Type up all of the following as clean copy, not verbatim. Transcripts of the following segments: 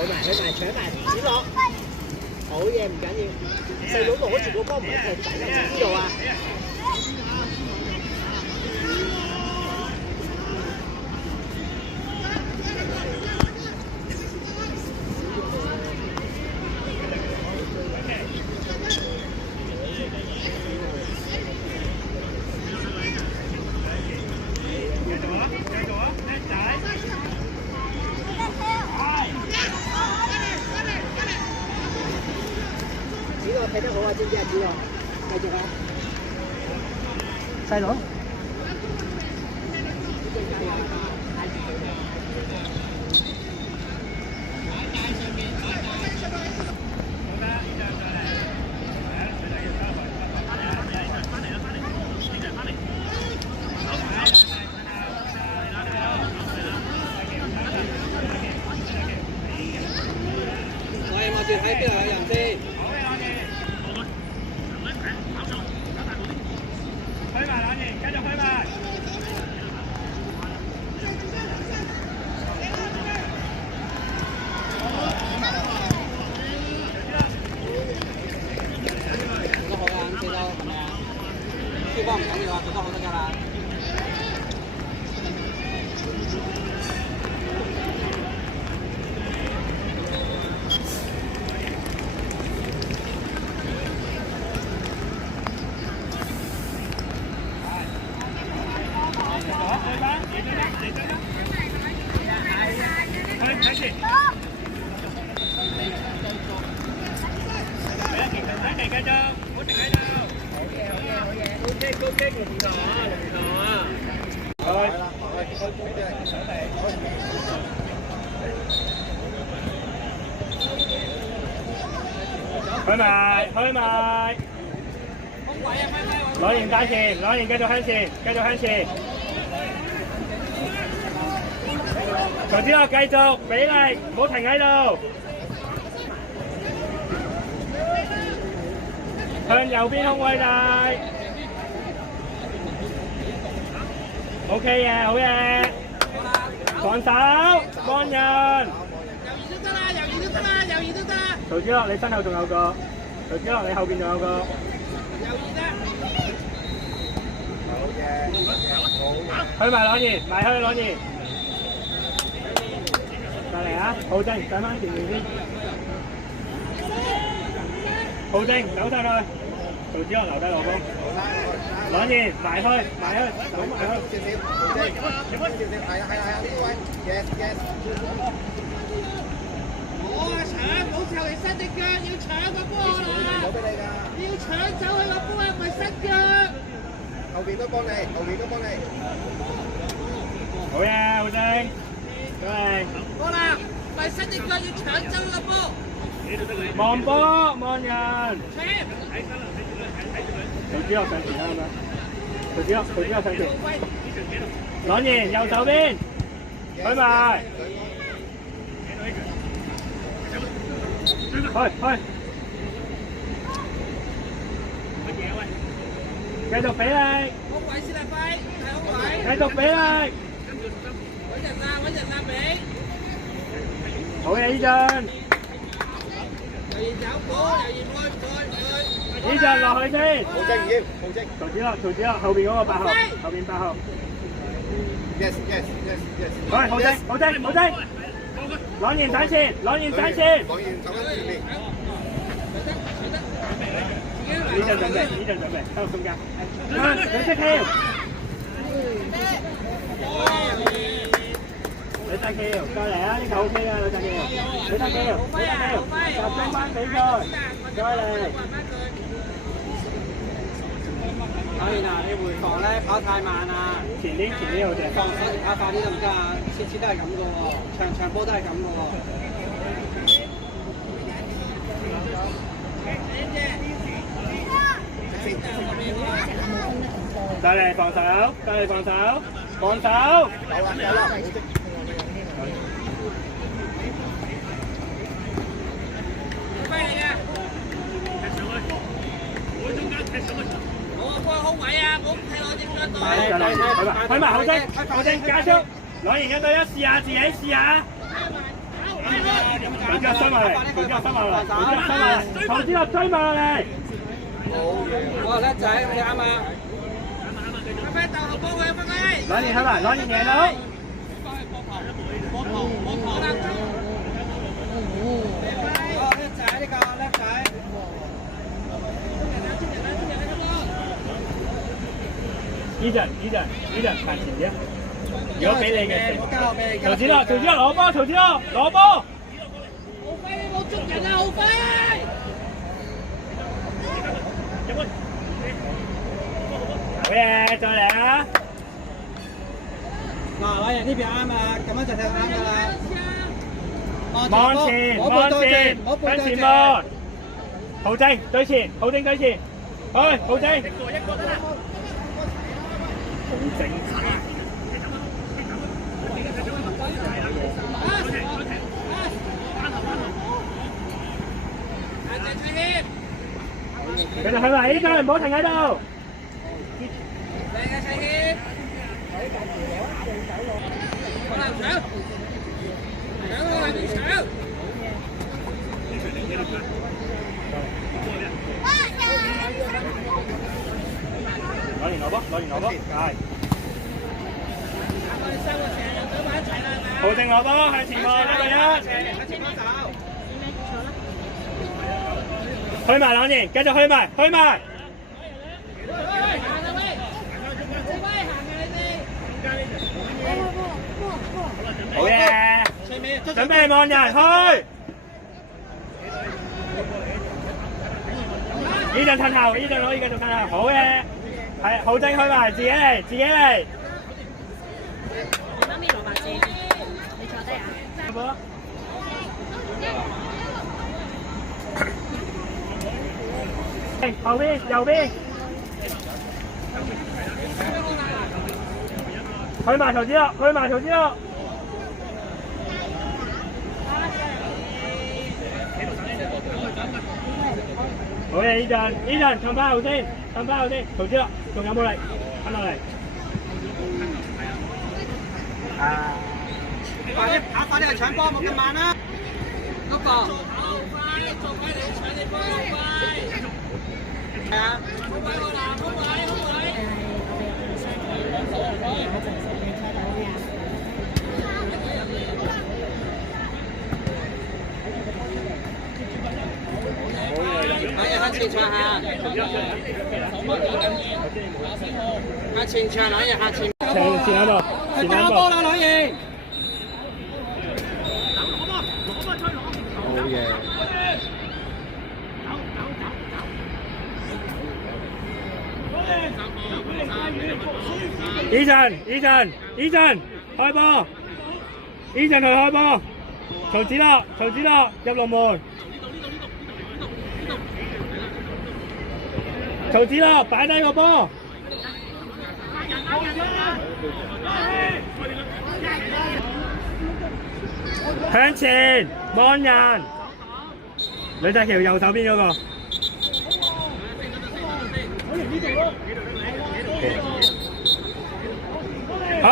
搶埋，子樂，好嘢唔緊要，細佬攞住個波唔係佢仔，知唔知道啊？睇得好啊，知唔知啊？子樂，繼續啊！細佬。我望住睇邊度有人先。對方唔緊要啊，做得好得㗎啦。開埋，攞完帶前，攞完繼續向前，繼續向前。曹子樂繼續俾力，唔好停喺度。向右邊空位帶。OK 嘅，好嘢。防守，幫人。曹子樂，你身後仲有個。曹子樂，你後邊仲有個。好嘅，去埋攞完，埋去攞完。嚟啊！浩正上翻前面先。浩正走晒去，曹子樂留低落風。攞完埋去，走埋去。係啊，呢位 yes。唔好就嚟伸隻腳，要搶個波啦！攞俾你㗎。要搶走佢個波，唔係伸腳。後邊都幫你。好嘢，浩正。對。波啦，唔係伸隻腳，要搶走佢個波。望波，望人。曹子樂上前啦，係咪？曹子樂上前。攞完右手邊，去埋。去，繼續俾力，空位先啦，輝，係空位，繼續俾力，揾人啦，俾，好嘢，依陣，由現走波，由現去，依陣落去先，好正，曹子樂，後邊嗰個8號，後邊8號 ，yes，好正。攞完散線，走翻前面。呢陣準備，收中間。兩隻跳。你帶跳，再嚟啊！呢球 OK 啊，你帶跳。集中翻比賽，再嚟。教練啊，你回防咧跑太慢啊！前啲好正。防守跑快啲得唔得啊？次都係咁嘅喎，場波都係咁嘅喎。再嚟防守。有啦。飛嚟嘅。空位啊！唔好踢落隻腳度。去埋後正加速，攞完1對1試下自己試下。佢腳伸埋嚟，佢腳伸埋嚟，佢腳伸埋嚟，頭之後追埋嚟。哇，叻仔，你啱啊！攞住開埋，攞住嘢佬。叻仔呢個叻仔。依陣行前啲。如果俾你嘅，曹子樂攞波，曹子樂攞波。浩輝你冇捉人啊，浩輝！好嘢，再嚟啊！嗱，偉人呢邊啱啊，咁樣就踢啱㗎啦。望前，向前望。浩正對前，浩正對前，去浩正。一個得啦。浩正。繼續去埋呢間，唔好停喺度。嚟嘅齊謙，好難搶，搶啊！邊搶？攞完攞波，係。浩正攞波，向前望，1對1。向前幫手。去埋兩年，繼續去埋。好嘢，準備望人去。呢陣褪後，呢陣可以繼續褪後，好嘢。係浩正去埋，自己嚟。媽咪蘿蔔字，你坐低啊。後邊，右邊，去埋頭子樂，好嘢，呢陣褪翻後先，頭子樂，仲有冇力？褪落嚟。快啲去搶波，冇咁慢啦。嗰個。做快你搶你波，快！係啊。好位。向前場下，向前場兩人向前。前喺度，前喺度。波啦，兩人。好嘢。依陣開波，依陣去開波，曹子樂入龍門，曹子樂擺低個波，向前望人，呂澤橋右手邊嗰個。去，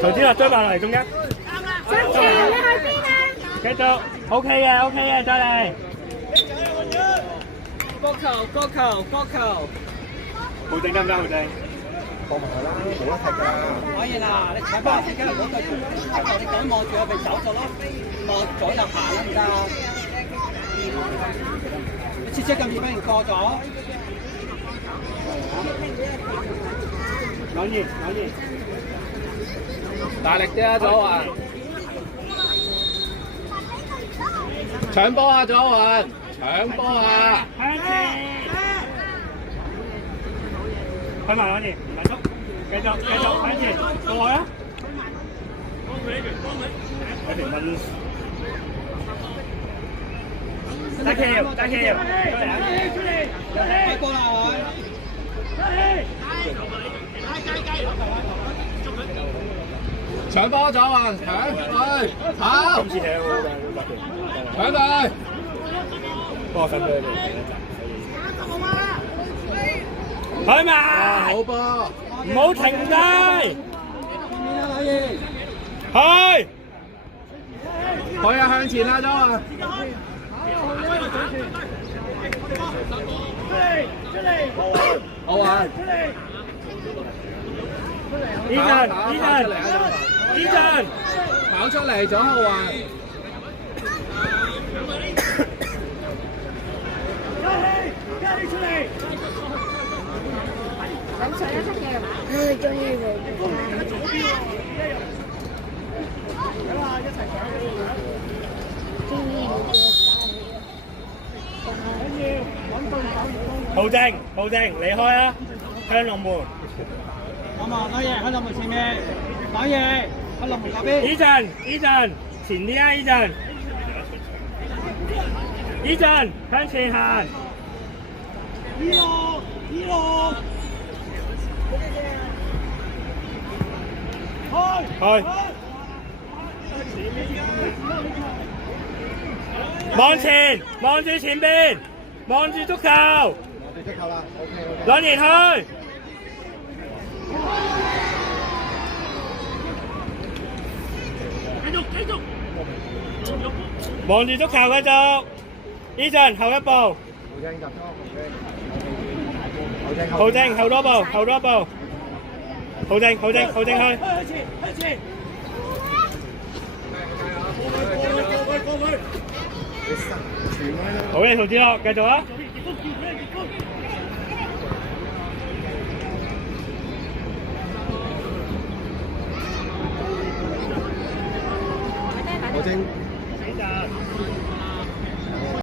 曹子樂追埋嚟中間。張琪，你去邊啊？繼續 ，OK 嘅，再嚟。角球。浩正得唔得？浩正。放埋佢啦，冇得踢㗎。可以啦，你搶波自己唔好對住，你咁望住我咪走咗咯，望左右行啦唔得。你切咁易俾人過咗。攞熱，大力啲啊，左雲！搶波啊，左雲！搶波啊！向前，去埋攞熱，唔係捉，繼續向前，過來啊！有條蚊。大橋，開波啦我。搶波左雲，搶去跑！今次踢好嘅，搶佢！不過想俾你哋去埋，好波！唔好停低。去。可以啊，向前啦，咗啊！好啊！依陣，跑出嚟，左後環。咁上一出嘅，唉，終於冇。好靜，離開啊！向龍門。攞嘢喺龍門前面，攞嘢喺龍門嗰邊。依陣，前啲啊！依陣，向前行。依路，去。望前，望住前邊，望住足球。足球啦 ，OK。兩年去。繼續。望住足球繼續。依陣後一步。後正後多步。後正去。好嘅，同志樂，繼續啊！好正。